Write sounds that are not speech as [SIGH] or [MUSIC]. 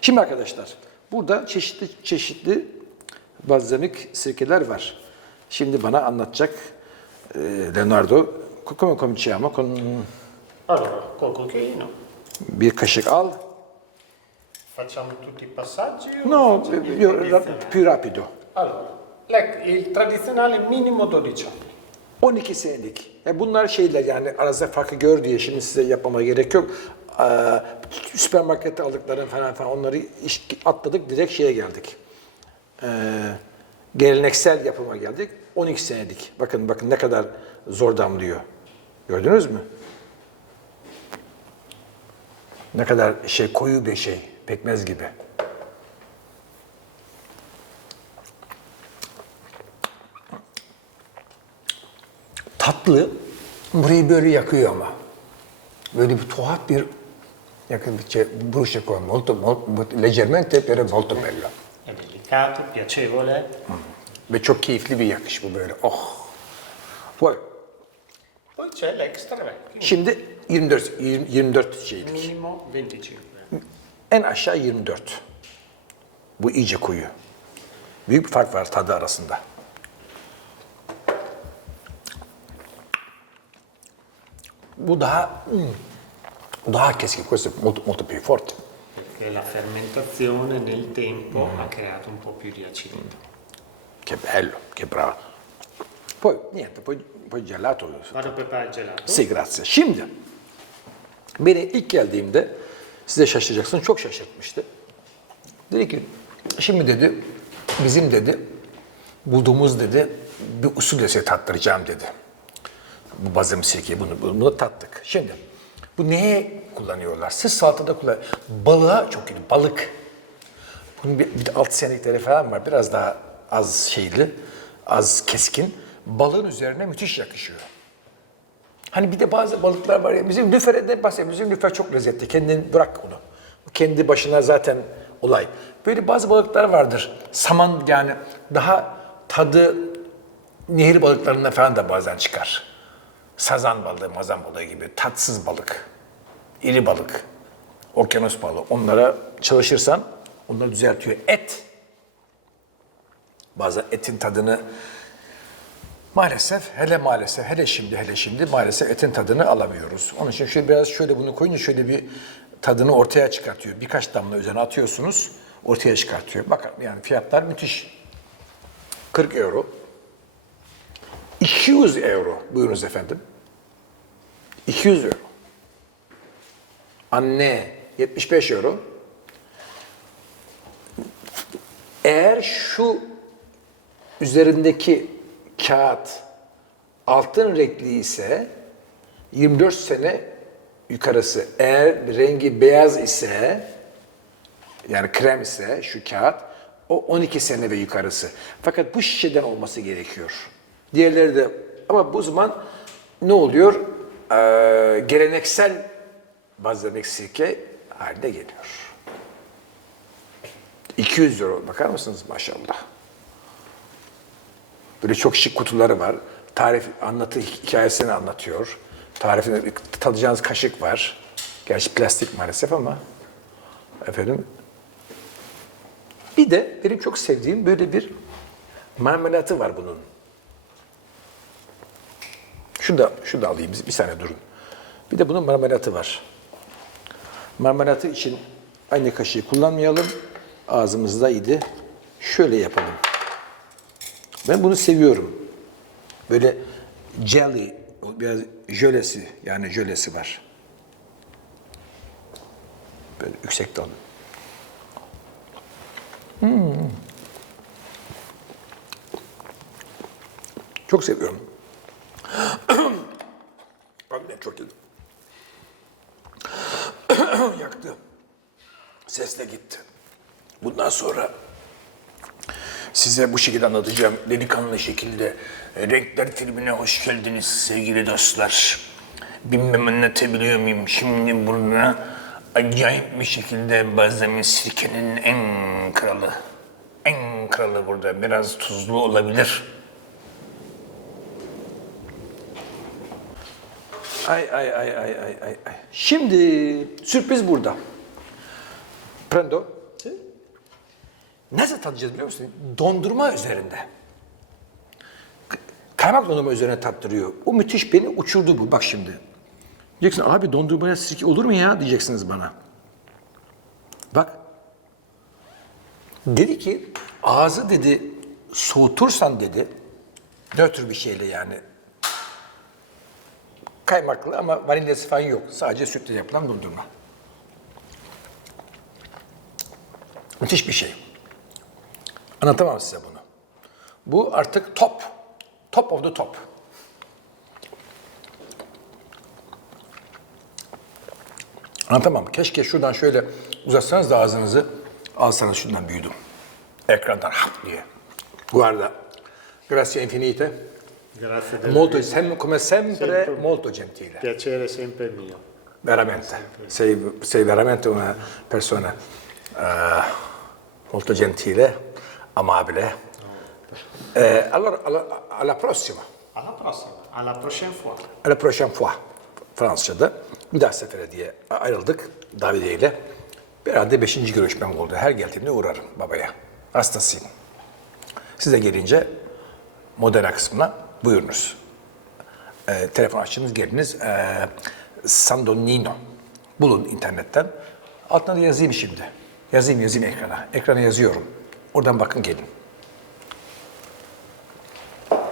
Şimdi arkadaşlar burada çeşitli çeşitli balzamik sirkeler var. Şimdi bana anlatacak e, Leonardo. Come cominciamo con Allora, col cucchiaino bir kaşık al. facciamo tutti i passaggi? o No, facciamo il io- tradizionale? più rapido. Allora, le- il tradizionale minimo 12 anni. 12 senelik. Ya bunlar şeyler yani arasında farkı gör diye şimdi size yapmama gerek yok. Süpermarkette aldıklarım falan falan onları iş- atladık direkt şeye geldik. Ee, geleneksel yapıma geldik. 12 senelik. Bakın bakın ne kadar zor damlıyor. Gördünüz mü? Ne kadar şey koyu bir şey. Pekmez gibi. Tatlı burayı böyle yakıyor ama. Böyle bir tuhaf bir yakın bir şey. Brucico molto, molto, leggermente però molto bello. È delicato, piacevole. Ve çok keyifli bir yakış bu böyle. Oh. Vay. Poi c'è l'extra vecchio, Şimdi 24, 20 24 şeylik. minimo 25. En aşağı 24. Bu iyice koyu. Büyük bir fark var tadı arasında. Bu daha hmm, daha keskin. Questo è molto, molto più forte. Perché la fermentazione nel tempo ha creato un po' più di acidità. Che bello, che bravo. Poi niente, poi, poi gelato. Vado a preparare il gelato. Sì, grazie. Şimdi beni ilk geldiğimde size şaşıracaksınız. Çok şaşırtmıştı. Dedi ki şimdi dedi bizim dedi bulduğumuz dedi bir usul size tattıracağım dedi. Bu bazım sirkeyi bunu, bunu, bunu tattık. Şimdi bu neye kullanıyorlar? Siz salatada kullan. Balığa çok iyi. Balık. Bunun bir, bir de alt senelikleri falan var. Biraz daha az şeyli, az keskin. Balığın üzerine müthiş yakışıyor. Hani bir de bazı balıklar var ya, bizim lüferde bahsediyorum. Bizim lüfer çok lezzetli. Kendini bırak onu. Kendi başına zaten olay. Böyle bazı balıklar vardır. Saman yani daha tadı nehir balıklarında falan da bazen çıkar. Sazan balığı, mazan balığı gibi tatsız balık. İri balık, okyanus balığı. Onlara çalışırsan onları düzeltiyor. Et. Bazen etin tadını Maalesef, hele maalesef, hele şimdi, hele şimdi maalesef etin tadını alamıyoruz. Onun için şöyle biraz şöyle bunu koyunca şöyle bir tadını ortaya çıkartıyor. Birkaç damla üzerine atıyorsunuz, ortaya çıkartıyor. Bakın yani fiyatlar müthiş. 40 euro. 200 euro. Buyurunuz efendim. 200 euro. Anne 75 euro. Eğer şu üzerindeki kağıt altın renkli ise 24 sene yukarısı. Eğer rengi beyaz ise yani krem ise şu kağıt o 12 sene ve yukarısı. Fakat bu şişeden olması gerekiyor. Diğerleri de ama bu zaman ne oluyor? Ee, geleneksel bazlamak sirke haline geliyor. 200 euro bakar mısınız maşallah. Böyle çok şık kutuları var. Tarif anlatı hikayesini anlatıyor. Tarifini tadacağınız kaşık var. Gerçi plastik maalesef ama efendim. Bir de benim çok sevdiğim böyle bir marmelatı var bunun. Şu da, şu da alayım bir saniye durun. Bir de bunun marmelatı var. Marmelatı için aynı kaşığı kullanmayalım. Ağzımızda idi. Şöyle yapalım. Ben bunu seviyorum. Böyle jelly, biraz jölesi yani jölesi var. Böyle yüksekten. Hmm. Çok seviyorum. [CLEARS THROAT] Anne çok yedim. [CLEARS THROAT] Yaktı. Ses de gitti. Bundan sonra Size bu şekilde anlatacağım delikanlı şekilde. E, Renkler filmine hoş geldiniz sevgili dostlar. Bilmem anlatabiliyor muyum? Şimdi burada acayip bir şekilde bazen sirkenin en kralı. En kralı burada. Biraz tuzlu olabilir. Ay ay ay ay ay ay. Şimdi sürpriz burada. Prendo Nasıl tadacağız biliyor musun? Dondurma üzerinde. Kaymak dondurma üzerine tattırıyor. O müthiş beni uçurdu bu. Bak şimdi. Diyeceksin abi dondurmaya sirke olur mu ya diyeceksiniz bana. Bak. Dedi ki ağzı dedi soğutursan dedi nötr bir şeyle yani kaymaklı ama vanilyası falan yok. Sadece sütle yapılan dondurma. Müthiş bir şey. Anlatamam size bunu. Bu artık top. Top of the top. Anlatamam. Keşke şuradan şöyle uzatsanız da ağzınızı alsanız şundan büyüdüm. Ekrandan hap diye. Guarda. Grazie infinite. Grazie del Molto, sem- come sempre, Sempre. molto gentile. piacere sempre mio. Veramente. Sei, sei veramente una persona eh, molto gentile, amabile. Eh, allora, alla, alla prossima. Alla prossima, alla prochaine fois. La prochaine fois. Fransızca'da bir daha sefere diye ayrıldık davetiyle. Herhalde beşinci görüşmem oldu. Her geldiğimde uğrarım babaya. Hastasıyım. Size gelince Modena kısmına buyurunuz. Ee, telefon açtınız geliniz. Ee, Sandonino. Bulun internetten. Altına da yazayım şimdi. Yazayım yazayım ekrana. Ekrana yazıyorum. Oradan bakın gelin.